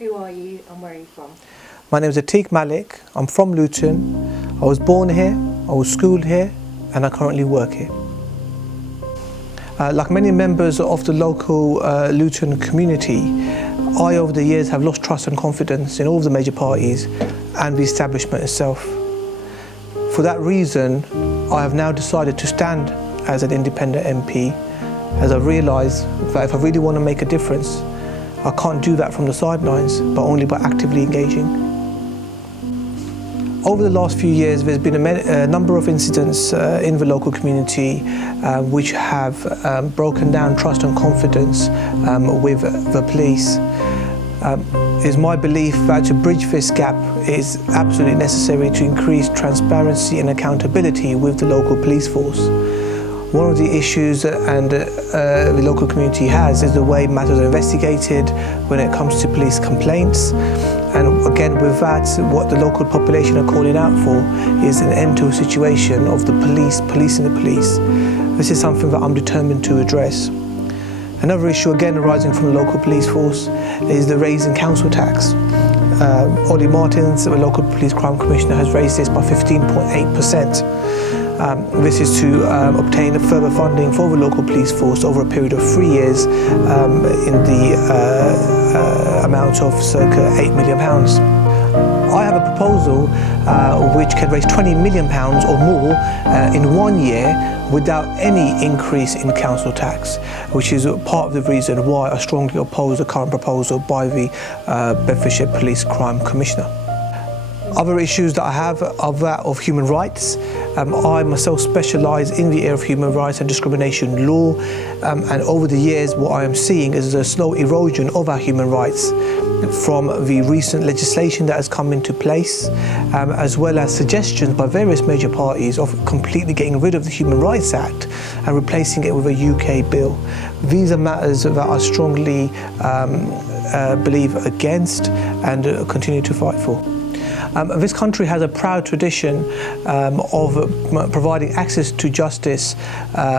Who are you and where are you from? My name is Attiq Malik. I'm from Luton. I was born here, I was schooled here, and I currently work here. Like many members of the local Luton community, I over the years have lost trust and confidence in all of the major parties and the establishment itself. For that reason, I have now decided to stand as an independent MP, as I realise that if I really want to make a difference, I can't do that from the sidelines, but only by actively engaging. Over the last few years, there's been a number of incidents in the local community which have broken down trust and confidence with the police. It's my belief that to bridge this gap is absolutely necessary to increase transparency and accountability with the local police force. One of the issues the local community has is the way matters are investigated when it comes to police complaints. And again, with that, what the local population are calling out for is an end to a situation of the police policing the police. This is something that I'm determined to address. Another issue, again arising from the local police force, is the raise in council tax. Ollie Martins, the local police crime commissioner, has raised this by 15.8%. This is to obtain further funding for the local police force over a period of 3 years in the amount of circa £8 million. I have a proposal which can raise £20 million or more in 1 year without any increase in council tax, which is part of the reason why I strongly oppose the current proposal by the Bedfordshire Police Crime Commissioner. Other issues that I have are that of human rights. I myself specialise in the area of human rights and discrimination law, and over the years what I am seeing is a slow erosion of our human rights from the recent legislation that has come into place, as well as suggestions by various major parties of completely getting rid of the Human Rights Act and replacing it with a UK bill. These are matters that I strongly believe against and continue to fight for. This country has a proud tradition of providing access to justice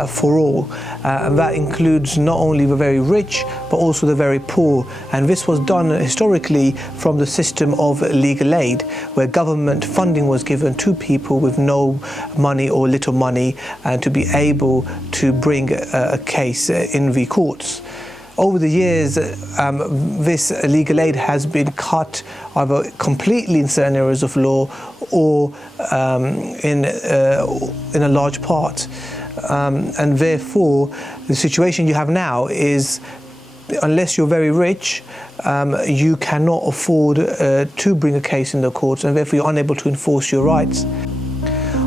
for all, and that includes not only the very rich but also the very poor, and this was done historically from the system of legal aid, where government funding was given to people with no money or little money and to be able to bring a case in the courts. Over the years, this legal aid has been cut either completely in certain areas of law or in a large part. And therefore, the situation you have now is, unless you're very rich, you cannot afford to bring a case in the courts, and therefore you're unable to enforce your rights.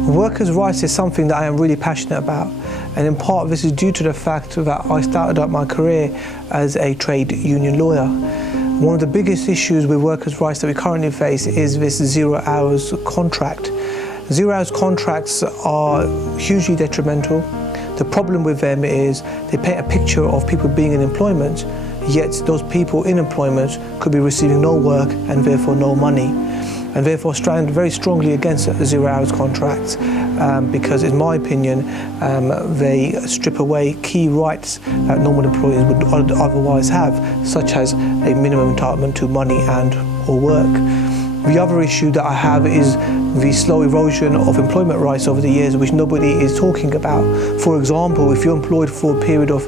Workers' rights is something that I am really passionate about, and in part this is due to the fact that I started out my career as a trade union lawyer. One of the biggest issues with workers' rights that we currently face is this 0 hours contract. 0 hours contracts are hugely detrimental. The problem with them is they paint a picture of people being in employment, yet those people in employment could be receiving no work and therefore no money. And therefore stand very strongly against 0 hours contracts because, in my opinion, they strip away key rights that normal employees would otherwise have, such as a minimum entitlement to money and or work. The other issue that I have is the slow erosion of employment rights over the years, which nobody is talking about. For example, if you're employed for a period of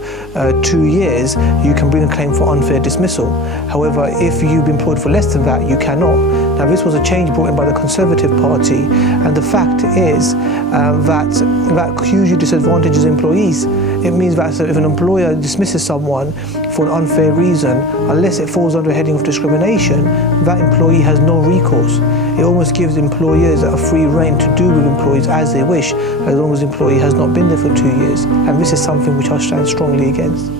2 years, you can bring a claim for unfair dismissal. However, if you've been employed for less than that, you cannot. Now, this was a change brought in by the Conservative Party, and the fact is that hugely disadvantages employees. It means that if an employer dismisses someone for an unfair reason, unless it falls under a heading of discrimination, that employee has no recourse. It almost gives employers a free rein to do with employees as they wish, as long as the employee has not been there for 2 years. And this is something which I stand strongly against.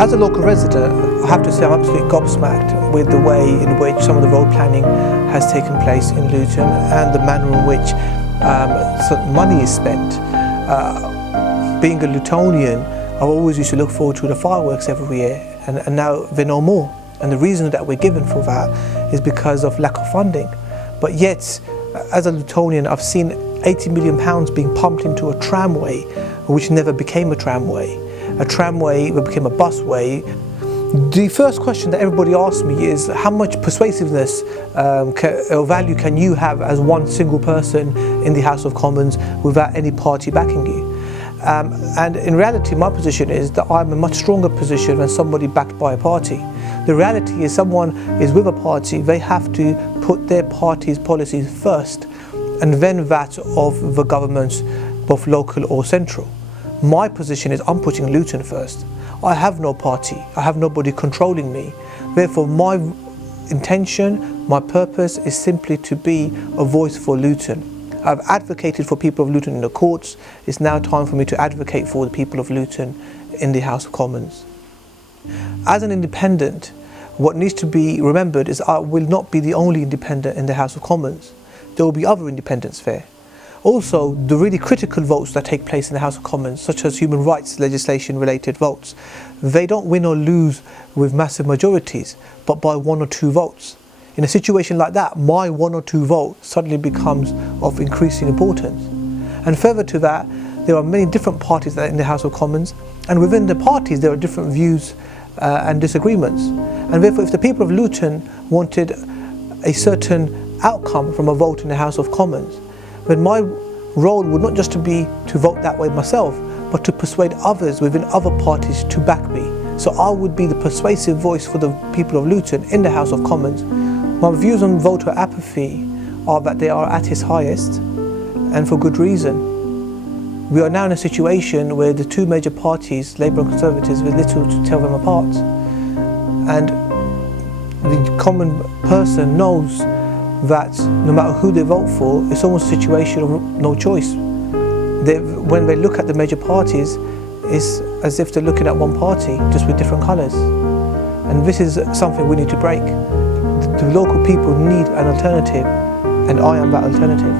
As a local resident, I have to say I'm absolutely gobsmacked with the way in which some of the road planning has taken place in Luton and the manner in which money is spent. Being a Lutonian, I always used to look forward to the fireworks every year, and now they're no more. And the reason that we're given for that is because of lack of funding. But yet, as a Lutonian, I've seen £80 million being pumped into a tramway, which never became a tramway. A tramway became a busway, The first question that everybody asks me is how much persuasiveness or value can you have as one single person in the House of Commons without any party backing you? And in reality, my position is that I'm in a much stronger position than somebody backed by a party. The reality is someone is with a party, they have to put their party's policies first and then that of the governments, both local or central. My position is I'm putting Luton first. I have no party, I have nobody controlling me. Therefore, my intention, my purpose is simply to be a voice for Luton. I've advocated for people of Luton in the courts. It's now time for me to advocate for the people of Luton in the House of Commons. As an independent, what needs to be remembered is I will not be the only independent in the House of Commons. There will be other independents there. Also, the really critical votes that take place in the House of Commons, such as human rights legislation related votes, they don't win or lose with massive majorities, but by 1 or 2 votes. In a situation like that, my 1 or 2 vote suddenly becomes of increasing importance. And further to that, there are many different parties in the House of Commons, and within the parties there are different views and disagreements. And therefore, if the people of Luton wanted a certain outcome from a vote in the House of Commons, then my role would not just to be to vote that way myself, but to persuade others within other parties to back me. So I would be the persuasive voice for the people of Luton in the House of Commons. My views on voter apathy are that they are at its highest, and for good reason. We are now in a situation where the 2 major parties, Labour and Conservatives, with little to tell them apart. And the common person knows that no matter who they vote for, it's almost a situation of no choice. When they look at the major parties, it's as if they're looking at one party, just with different colours. And this is something we need to break. The local people need an alternative, and I am that alternative.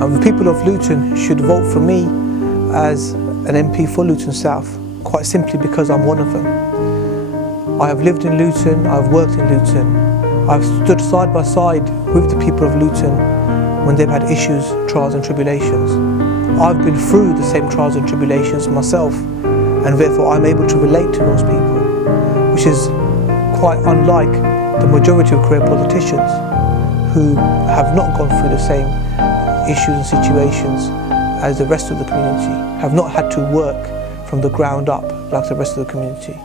The people of Luton should vote for me as an MP for Luton South, quite simply because I'm one of them. I have lived in Luton, I've worked in Luton, I've stood side by side with the people of Luton when they've had issues, trials and tribulations. I've been through the same trials and tribulations myself, and therefore I'm able to relate to those people, which is quite unlike the majority of career politicians who have not gone through the same issues and situations as the rest of the community, have not had to work from the ground up like the rest of the community.